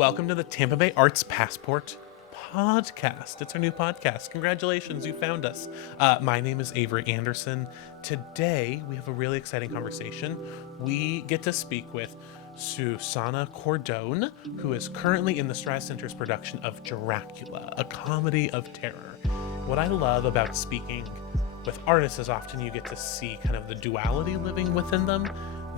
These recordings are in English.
Welcome to the Tampa Bay Arts Passport podcast. It's our new podcast. Congratulations, you found us. My name is Avery Anderson. Today, we have a really exciting conversation. We get to speak with Susana Cordón, who is currently in the Straz Center's production of Dracula, a comedy of terror. What I love about speaking with artists is often you get to see kind of the duality living within them.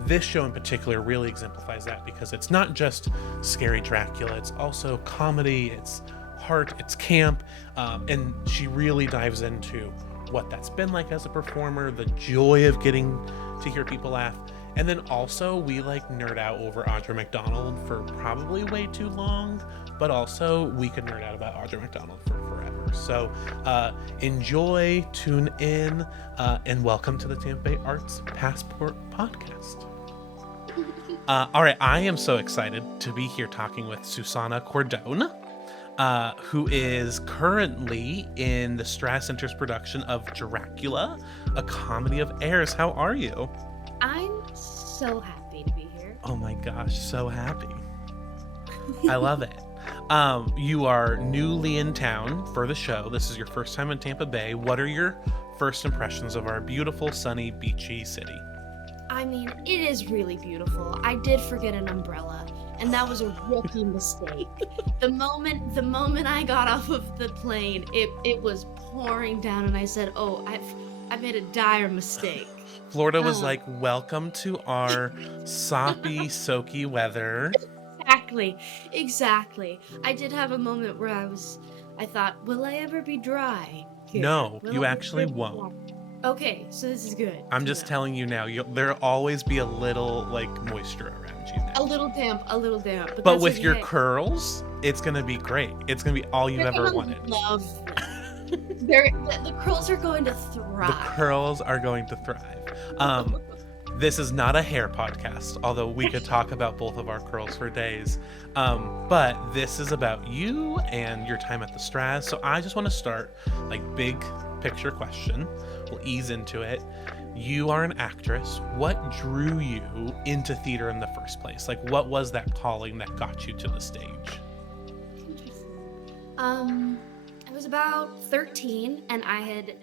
This show in particular really exemplifies that because it's not just scary Dracula, it's also comedy, it's heart, it's camp, and she really dives into what that's been like as a performer, the joy of getting to hear people laugh. And then also we nerd out over Audra McDonald for probably way too long, but also we could nerd out about Audra McDonald for forever. So enjoy, tune in, and welcome to the Tampa Bay Arts Passport podcast. All right, I am so excited to be here talking with Susana Cordón, who is currently in the Straz Center's production of Dracula, a comedy of errors. How are you? I'm so happy to be here. Oh my gosh, so happy. I love it. You are newly in town for the show. This is your first time in Tampa Bay. What are your first impressions of our beautiful, sunny, beachy city? I mean, it is really beautiful. I did forget an umbrella, and that was a rookie mistake. The moment I got off of the plane, it was pouring down, and I said, "Oh, I've made a dire mistake." Florida was like, welcome to our soppy, soaky weather. Exactly. I did have a moment where I thought, will I ever be dry here? No, Will you I actually ever be won't. dry? Okay, so this is good. I'm just telling you now, there'll always be a little moisture around you now. A little damp. But with your curls, it's gonna be great. It's gonna be all you've ever wanted. Love them. The curls are going to thrive. The curls are going to thrive. This is not a hair podcast, although we could talk about both of our curls for days. But this is about you and your time at the Straz. So I just want to start big picture question. We'll ease into it. You are an actress. What drew you into theater in the first place? What was that calling that got you to the stage? I was about 13 and I had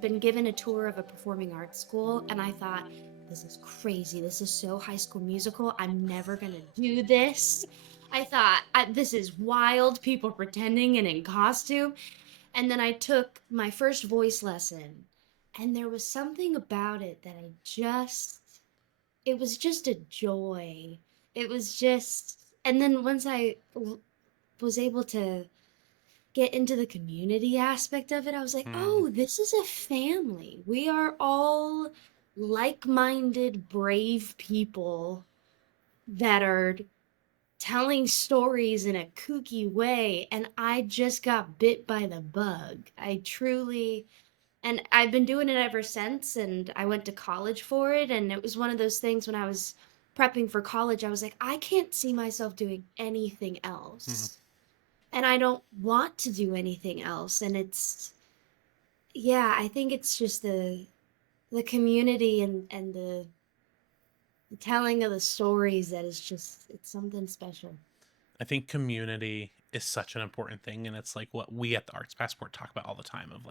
been given a tour of a performing arts school, and I thought, this is crazy. This is so High School Musical. I'm never going to do this. I thought, this is wild, people pretending and in costume. And then I took my first voice lesson, and there was something about it that it was just a joy. It was just, and then once I was able to get into the community aspect of it, I was like, oh, this is a family. We are all like-minded, brave people that are telling stories in a kooky way, and I just got bit by the bug. And I've been doing it ever since, and I went to college for it, and it was one of those things when I was prepping for college, I was like, I can't see myself doing anything else. And I don't want to do anything else. And I think it's just the community and the telling of the stories that is just, it's something special. I think community is such an important thing, and it's what we at the Arts Passport talk about all the time of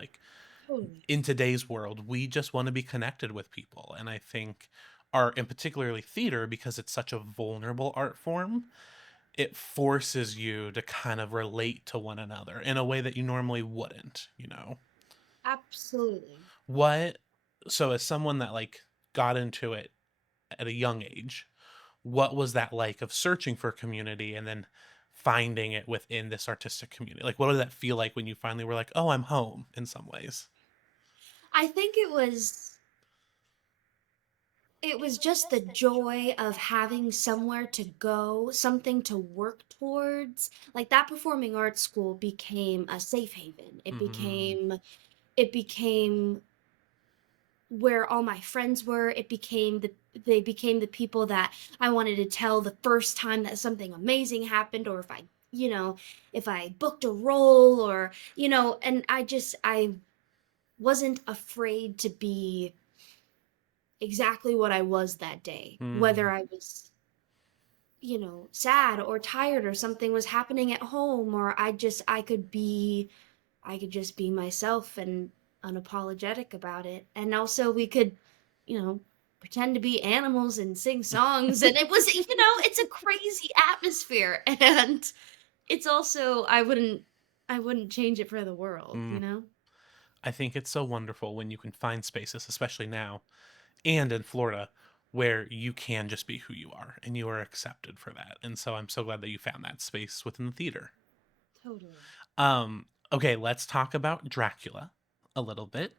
in today's world, we just want to be connected with people. And I think art, and particularly theater, because it's such a vulnerable art form, it forces you to kind of relate to one another in a way that you normally wouldn't, Absolutely. So as someone that got into it at a young age, what was that like of searching for community and then finding it within this artistic community? What did that feel like when you finally were like, oh, I'm home in some ways? I think it was just the joy of having somewhere to go, something to work towards. That performing arts school became a safe haven. It became where all my friends were. They became the people that I wanted to tell the first time that something amazing happened, or if I booked a role, or and I wasn't afraid to be exactly what I was that day, whether I was sad or tired or something was happening at home, or I could just be myself and unapologetic about it. And also we could, you know, pretend to be animals and sing songs, and it's a crazy atmosphere. And it's also I wouldn't change it for the world, Mm, you know? I think it's so wonderful when you can find spaces, especially now and in Florida, where you can just be who you are and you are accepted for that. And so I'm so glad that you found that space within the theater. Totally. Okay, let's talk about Dracula a little bit.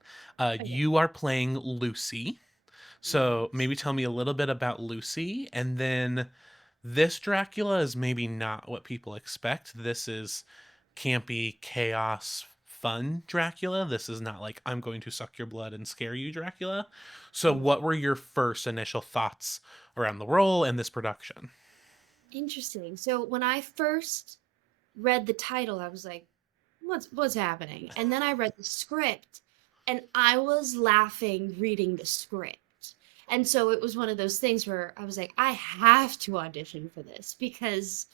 Okay. You are playing Lucy. So Yes. maybe tell me a little bit about Lucy, and then this Dracula is maybe not what people expect. This is campy, chaos, fun Dracula. This is not like I'm going to suck your blood and scare you, Dracula. So, Okay. what were your first initial thoughts around the role and this production? Interesting. So when I first read the title, I was like, what's happening? And then I read the script, and I was laughing reading the script. And so it was one of those things where I was like, I have to audition for this, because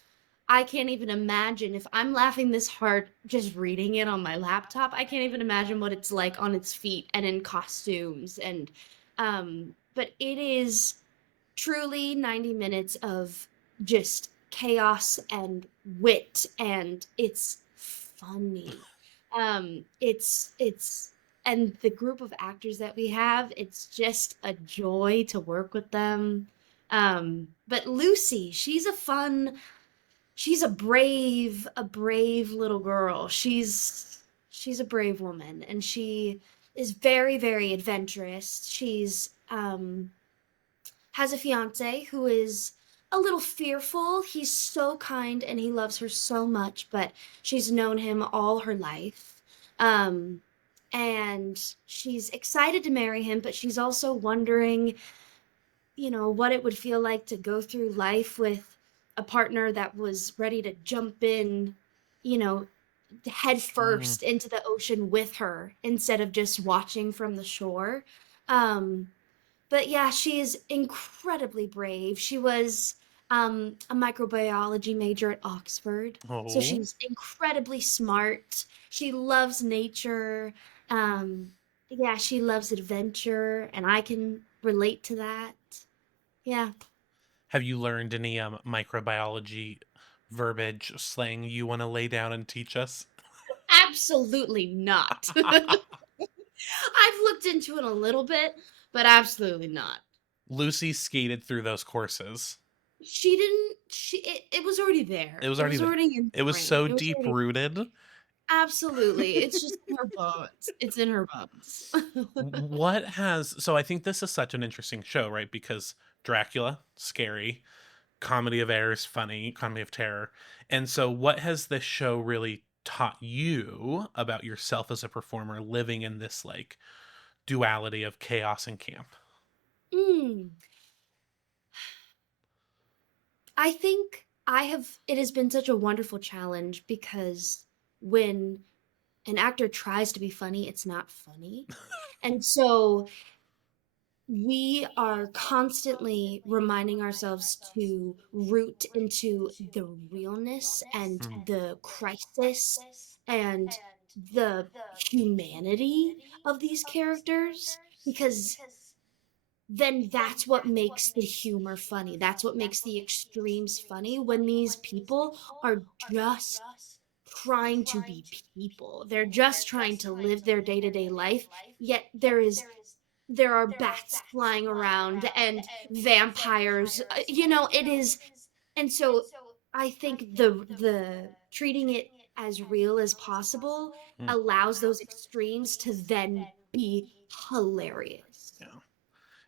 I can't even imagine if I'm laughing this hard just reading it on my laptop. I can't even imagine what it's like on its feet and in costumes. And but it is truly 90 minutes of just chaos and wit, and it's funny. It's and the group of actors that we have, it's just a joy to work with them. But Lucy, she's a brave little girl. She's a brave woman, and she is very, very adventurous. She's has a fiance who is a little fearful. He's so kind and he loves her so much, but she's known him all her life. Um, and she's excited to marry him, but she's also wondering, what it would feel like to go through life with a partner that was ready to jump in, you know, head Mm. first into the ocean with her instead of just watching from the shore. Um, but yeah, she is incredibly brave. She was a microbiology major at Oxford, so Oh, she's incredibly smart. She loves nature. Um, yeah, she loves adventure, and I can relate to that. Yeah, have you learned any microbiology verbiage slang you want to lay down and teach us? absolutely not. I've looked into it a little bit, but absolutely not. Lucy skated through those courses. She didn't. It was already It there. was It already was there. already It was ingrained. so It was deep already rooted. Absolutely. It's just in her bones. It's in her bones. What has so I think this is such an interesting show, right? Because Dracula, scary, comedy of errors, funny, comedy of terror. And so what has this show really taught you about yourself as a performer living in this like duality of chaos and camp? Mm. I think it has been such a wonderful challenge, because when an actor tries to be funny, it's not funny. And so we are constantly reminding ourselves to root into the realness and Mm, the crisis and the humanity of these characters, because then that's what makes the humor funny. That's what makes the extremes funny, when these people are just trying to be people. They're just trying to live their day-to-day life, yet there are bats flying around and vampires. It is. And so I think the treating it as real as possible mm, allows those extremes to then be hilarious. yeah.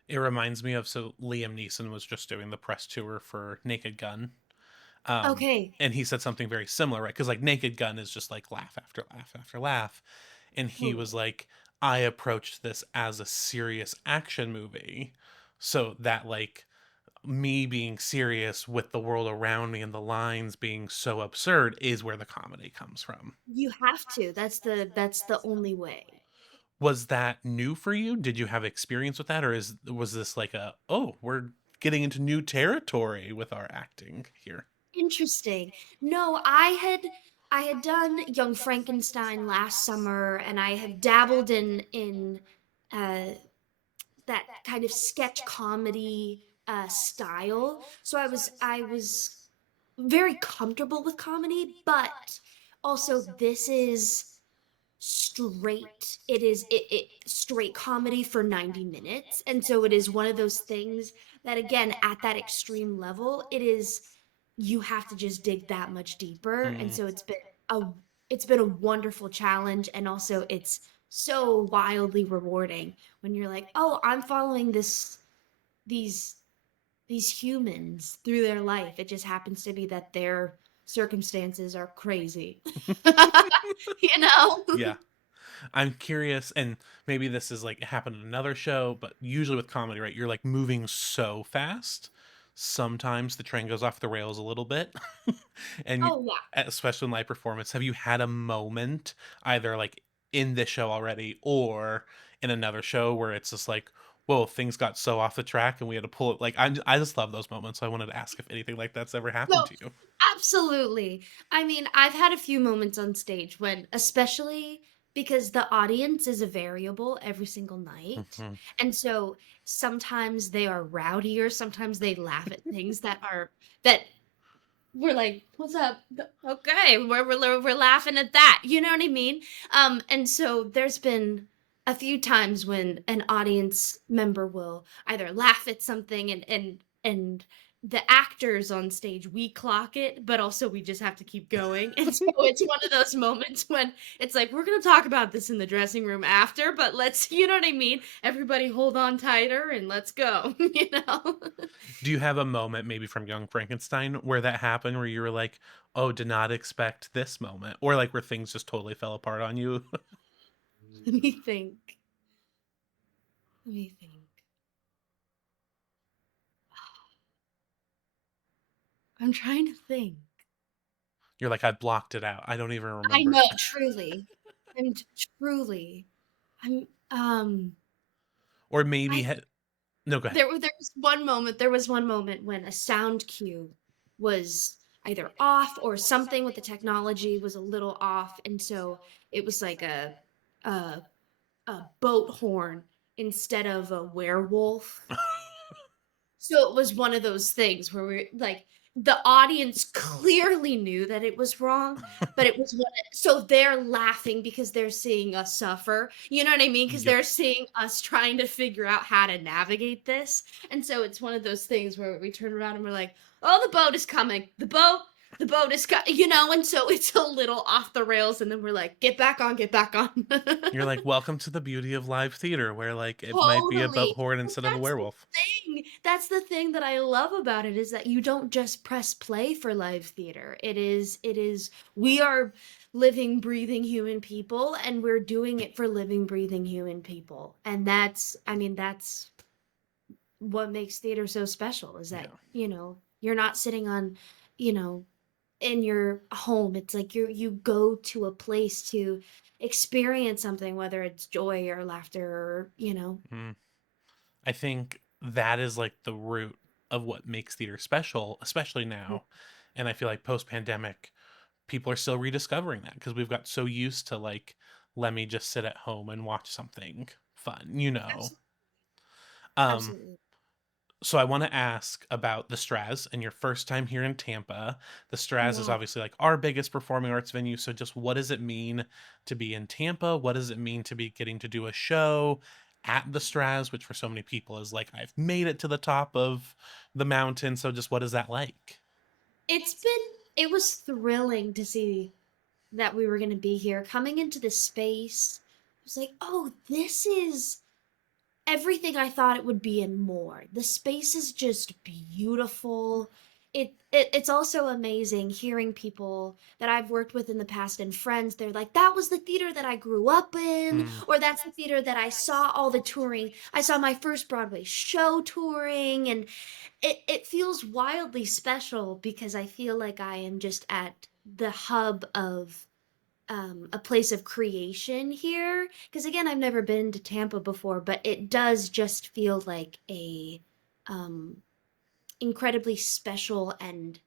It reminds me of so Liam Neeson was just doing the press tour for Naked Gun. Um, Okay. and he said something very similar, right? Because like Naked Gun is just like laugh after laugh after laugh. And he was Totally. like, I approached this as a serious action movie. So that like me being serious with the world around me and the lines being so absurd is where the comedy comes from. You have to. That's the only way. Was that new for you? Did you have experience with that, or is was this like a oh we're getting into new territory with our acting here. Interesting. No, I had done Young Frankenstein last summer, and I have dabbled in uh that kind of sketch comedy style. So I was very comfortable with comedy, but also this is straight it straight comedy for 90 minutes, and so it is one of those things that, again, at that extreme level, it is, you have to just dig that much deeper. And Mm. so a it's been a wonderful challenge, and also it's so wildly rewarding when you're like, oh, I'm following these these humans through their life. It just happens to be that their circumstances are crazy. you know Yeah. I'm curious, and maybe this is like happened in another show, but usually with comedy, right? You're like moving so fast. Sometimes the train goes off the rails a little bit. and Oh, yeah. especially in live performance, have you had a moment either like in this show already or in another show where it's just like, whoa, things got so off the track and we had to pull it? Like, I just love those moments. So I wanted to ask if anything like that's ever happened No, to you. absolutely. I mean, I've had a few moments on stage when, especially because the audience is a variable every single night. Hmm. And so sometimes they are rowdier, sometimes they laugh at things that we're like, "What's up?" Okay, we're laughing at that. You know what I mean? And so there's been a few times when an audience member will either laugh at something, and the actors on stage, we clock it, but also we just have to keep going. And so it's one of those moments when it's like, we're gonna talk about this in the dressing room after, but let's, you know what I mean? Everybody hold on tighter and let's go. You know? Do you have a moment maybe from Young Frankenstein where that happened where you were like, "Oh, did not expect this moment," or like where things just totally fell apart on you? Let me think. Let me think. I'm trying to think. You're like, "I blocked it out. I don't even I remember." know, truly. I'm truly. I'm Or maybe I no, go ahead. there was one moment when a sound cue was either off, or something with the technology was a little off, and so it was like a a boat horn instead of a werewolf. So it was one of those things where we like, the audience clearly knew that it was wrong, but it was so they're laughing because they're seeing us suffer. You know what I mean? Because Yep. they're seeing us trying to figure out how to navigate this. And so it's one of those things where we turn around and we're like, "Oh, the boat is coming. The boat is coming." And so it's a little off the rails, and then we're like, "Get back on, get back on." You're like, "Welcome to the beauty of live theater where like it might be a boat Totally. horn But instead of a that's the werewolf." thing. That's the thing that I love about it, is that you don't just press play for live theater. It is we are living, breathing human people, and we're doing it for living, breathing human people. And that's, I mean, that's what makes theater so special, is that, Yeah. you're not sitting on, you know, in your home. It's like you go to a place to experience something, whether it's joy or laughter, or. Mm. I think that is like the root of what makes theater special, especially now. And I feel like post pandemic, people are still rediscovering that because we've got so used to like, let me just sit at home and watch something fun. Absolutely. Um, Absolutely. so I want to ask about the Straz and your first time here in Tampa. The Straz is Yeah. obviously like our biggest performing arts venue. So just what does it mean to be in Tampa? What does it mean to be getting to do a show at the Straz, which for so many people is like, I've made it to the top of the mountain. So just what is that like? It was thrilling to see that we were going to be here. Coming into this space, I was like, "Oh, this is everything I thought it would be and more." The space is just beautiful. It's also amazing hearing people that I've worked with in the past and friends. They're like, "That was the theater that I grew up in," Mm, or "That's the theater that I saw all the touring. I saw my first Broadway show touring." And it feels wildly special because I feel like I am just at the hub of a place of creation here. Because again, I've never been to Tampa before, but it does just feel like a um, incredibly special and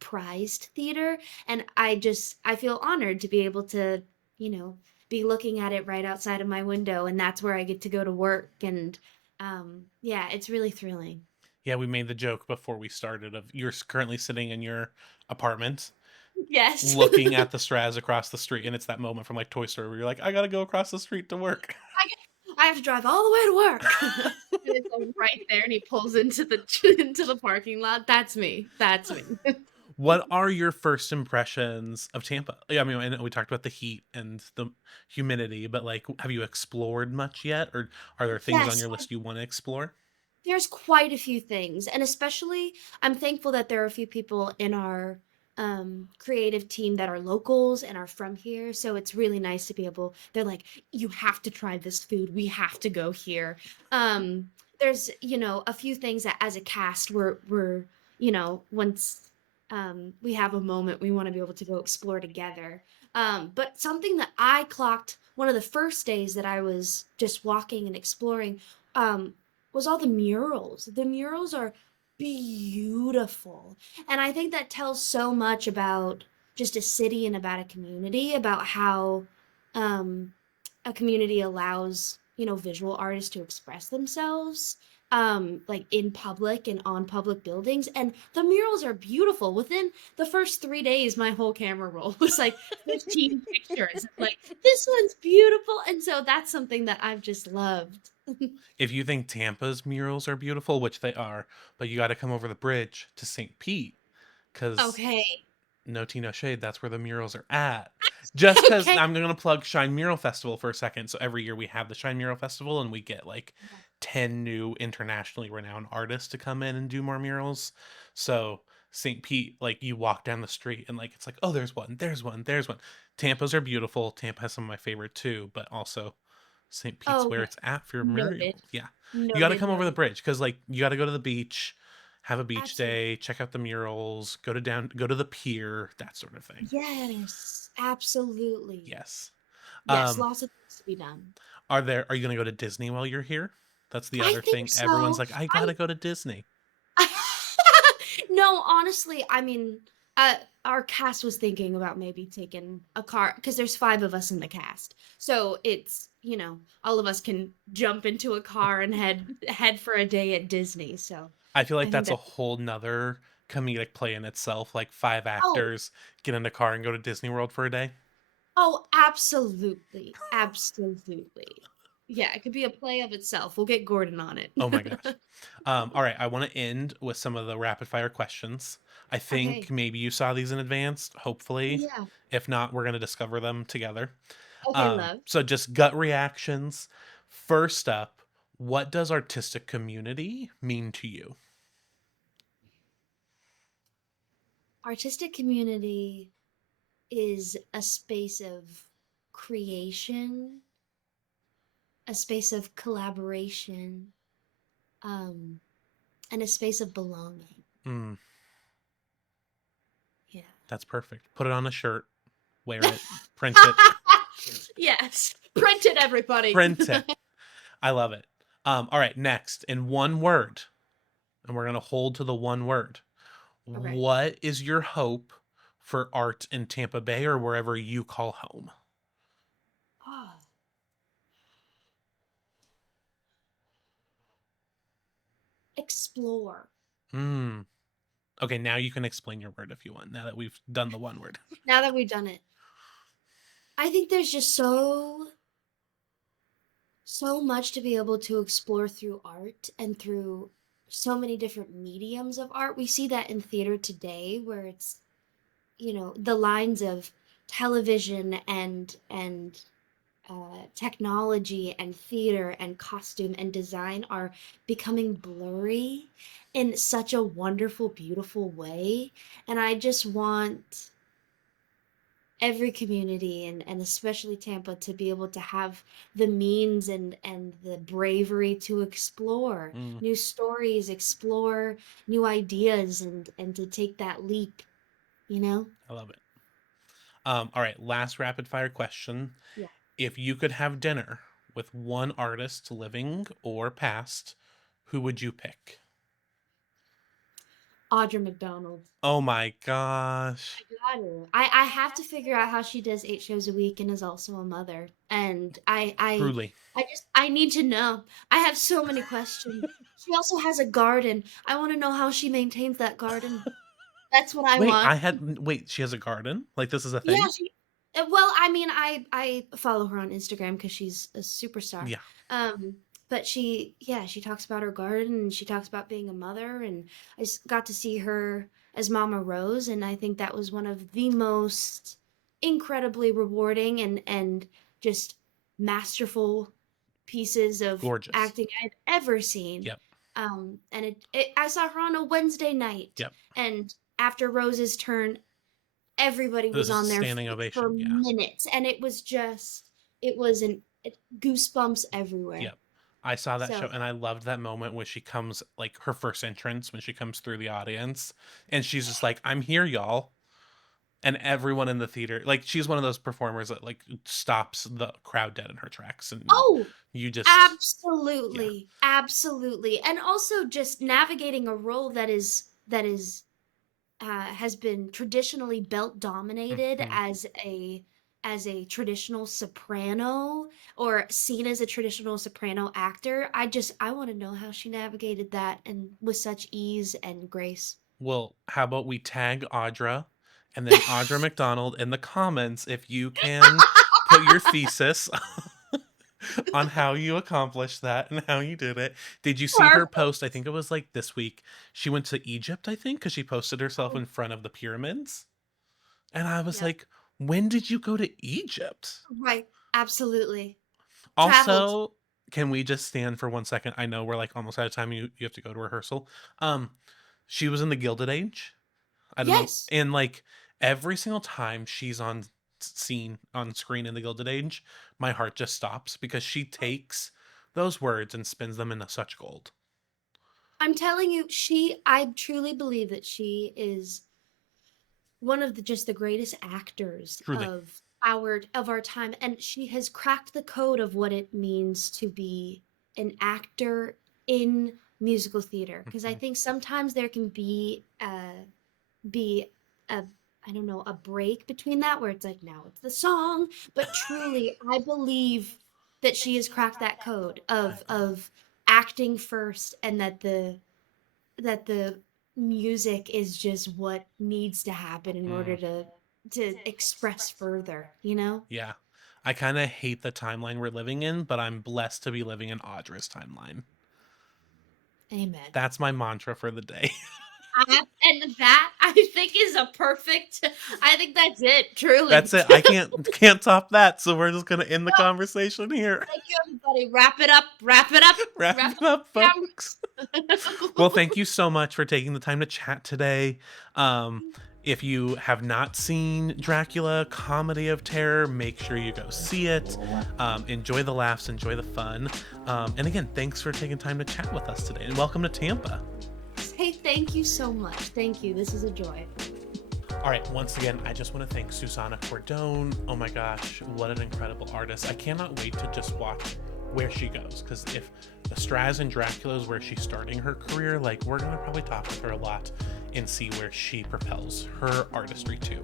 prized theater, and I feel honored to be able to, you know, be looking at it right outside of my window, and that's where I get to go to work, and yeah, it's really thrilling. Yeah, we made the joke before we started of you're currently sitting in your apartment Yes. looking at the Straz across the street, and it's that moment from like Toy Story where you're like, I gotta go across the street to work. I have to drive all the way to work. And it's like right there, and he pulls into the into the parking lot. That's me. That's me. What are your first impressions of Tampa? Yeah, I mean, I know we talked about the heat and the humidity, but like, have you explored much yet, or are there things on Yes, your list you want to explore? there's quite a few things, and especially I'm thankful that there are a few people in our creative team that are locals and are from here, so it's really nice to be able, they're like, you have to try this food, we have to go here. um there's, you know, a few things that as a cast we're, you know, once we have a moment, we want to be able to go explore together. But something that I clocked one of the first days that I was just walking and exploring, um was all the murals. The murals are beautiful. And I think that tells so much about just a city and about a community, about how um, a community allows, you know, visual artists to express themselves, like in public and on public buildings. And the murals are beautiful. Within the first 3 days, my whole camera roll was like 15 pictures. Like, this one's beautiful. And so that's something that I've just loved. If you think Tampa's murals are beautiful, which they are, but you got to come over the bridge to St. Pete because Okay. no tea, no shade. That's where the murals are at. Just because Okay. I'm going to plug Shine Mural Festival for a second. So every year we have the Shine Mural Festival and we get like 10 new internationally renowned artists to come in and do more murals. So St. Pete, like you walk down the street and like it's like, oh, there's one, there's one, there's one. Tampa's are beautiful. Tampa has some of my favorite too, but also St. Pete's where Okay. it's at for your Noted. mural. Yeah. You got to Noted. come over the Noted. bridge because like you got to go to the beach, have a beach Absolutely. day, check out the murals, go to the pier, that sort of thing. Yes. Absolutely. Yes. Yes. Um, Lots of things to be done. are you gonna go to Disney while you're here? That's the I other think thing. Everyone's so. like, I I gotta go to Disney. no, honestly, I mean, our cast was thinking about maybe taking a car because there's 5 of us in the cast, so it's, you know, all of us can jump into a car and head for a day at Disney. So I feel I like think that's a that. whole nother comedic play in itself. Like five Oh, actors get in a car and go to Disney World for a day. oh, absolutely, absolutely. Yeah, it could be a play of itself. We'll get Gordon on it. Oh my gosh. All right, I want to end with some of the rapid fire questions. I think Okay. maybe you saw these in advance, hopefully. Yeah. If not, we're gonna discover them together. Okay, love. So just gut reactions. First up, what does artistic community mean to you? Artistic community is a space of creation, a space of collaboration, um, and a space of belonging. Mm, Yeah. that's perfect. Put it on a shirt, wear it, print it, Yes. Print it, everybody. print it. I love it. All right, next, in one word, and we're gonna hold to the one word. Okay. What is your hope for art in Tampa Bay or wherever you call home? Oh, explore. Hmm. Okay, now you can explain your word if you want. Now that we've done the one word. Now that we've done it, I think there's just so much to be able to explore through art and through so many different mediums of art. We see that in theater today, where it's, you know, the lines of television and technology and theater and costume and design are becoming blurry in such a wonderful, beautiful way. And I just want every community and especially Tampa to be able to have the means and the bravery to explore Mm, new stories, explore new ideas and to take that leap, you know? I love it. All right, last rapid fire question. Yeah. If you could have dinner with one artist, living or past, who would you pick? Audra McDonald. Oh my gosh. I got to. I have to figure out how she does 8 shows a week and is also a mother. And Truly. I need to know. I have so many questions. She also has a garden. I want to know how she maintains that garden. That's what I Wait, want. she has a garden? Like this is a Yeah, thing? well, I mean, I follow her on Instagram because she's a superstar. Yeah. Um, but she talks about her garden and she talks about being a mother, and got to see her as Mama Rose, and I think that was one of the most incredibly rewarding and just masterful pieces of Gorgeous. acting I've ever seen. Yep. And I saw her on a Wednesday night, Yep. and after Rose's turn, everybody This was is a on their standing feet for ovation. Yeah. minutes, and it was goosebumps everywhere. Yep. I saw that show So, and I loved that moment when she comes, like her first entrance, when she comes through the audience and she's just like, I'm here, y'all. And everyone in the theater, like she's one of those performers that like stops the crowd dead in her tracks. And oh, you just, yeah. absolutely, absolutely, and also just navigating a role that is has been traditionally belt dominated Mhm. as a traditional soprano, or seen as a traditional soprano actor. I want to know how she navigated that and with such ease and grace. Well, how about we tag Audra and then Audra McDonald in the comments if you can put your thesis on how you accomplished that and how you did it. Did you see her Perfect. post? I think it was like this week. She went to Egypt, I think, because she posted herself Oh, in front of the pyramids. And I was yep. like, when did you go to Egypt? Right. Absolutely. Traveled. Also, can we just stand for 1 second? I know we're like almost out of time. You have to go to rehearsal. Um, she was in the Gilded Age. I don't know. Yes. And like every single time she's on scene on screen in the Gilded Age, my heart just stops because she takes those words and spins them into such gold. I'm telling you, I truly believe that she is one of the greatest actors Truly. of our time, and she has cracked the code of what it means to be an actor in musical theater, because I Mhm. think sometimes there can be a I don't know, a break between that where it's like now it's the song, but truly I believe that she has cracked that code of acting first, and that the music is just what needs to happen in order Mm, to express further, you know? yeah. I kind of hate the timeline we're living in, but I'm blessed to be living in Audra's timeline. Amen. That's my mantra for the day. And that I think is a perfect. I think that's it. That's Truly. it. I can't top that. So we're just gonna end the Well, conversation here. thank you, everybody. Wrap it up. Wrap it up. Wrap Wrap it up, up folks. the Well, cameras. thank you so much for taking the time to chat today. Um, if you have not seen Dracula, Comedy of Terror, make sure you go see it. Enjoy the laughs, enjoy the fun. And again, thanks for taking time to chat with us today. And welcome to Tampa. Hey, thank you so much. Thank you. This is a joy. All right, once again, I just want to thank Susana Cordón. Oh my gosh, what an incredible artist. I cannot wait to just watch where she goes, because if the Straz and Dracula is where she's starting her career, like we're going to probably talk with her a lot and see where she propels her artistry to.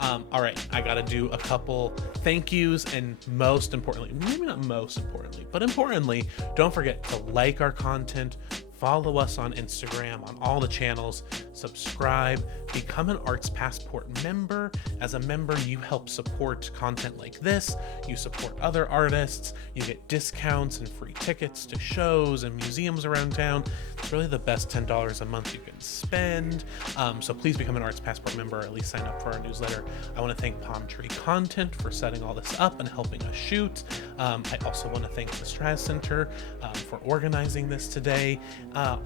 All right, I got to do a couple thank yous, and most importantly, maybe not most importantly, but importantly, don't forget to like our content, follow us on Instagram, on all the channels, subscribe, become an Arts Passport member. As a member, you help support content like this, you support other artists, you get discounts and free tickets to shows and museums around town. It's really the best $10 a month you can spend. So please become an Arts Passport member, or at least sign up for our newsletter. I want to thank Palm Tree Content for setting all this up and helping us shoot. I also want to thank the Straz Center for organizing this today.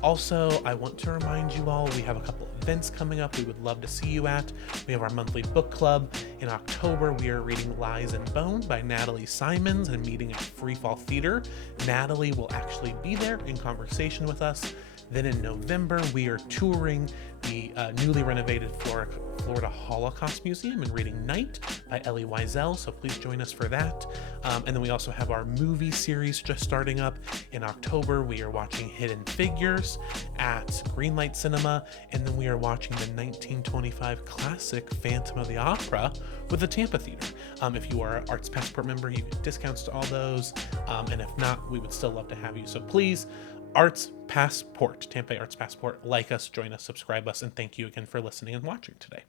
Also, I want to remind you all, we have a couple events coming up we would love to see you at. We have our monthly book club. In October, we are reading Lies and Bone by Natalie Simons and meeting at freeFall Theater. Natalie will actually be there in conversation with us. Then in November, we are touring the newly renovated Florida Holocaust Museum and reading Night by Ellie Wiesel, so please join us for that. And then we also have our movie series just starting up. In October, we are watching Hidden Figures at Greenlight Cinema, and then we are watching the 1925 classic Phantom of the Opera with the Tampa Theater. If you are an Arts Passport member, you get discounts to all those, and if not, we would still love to have you. So please, Arts Passport, Tampa Arts Passport, like us, join us, subscribe us, and thank you again for listening and watching today.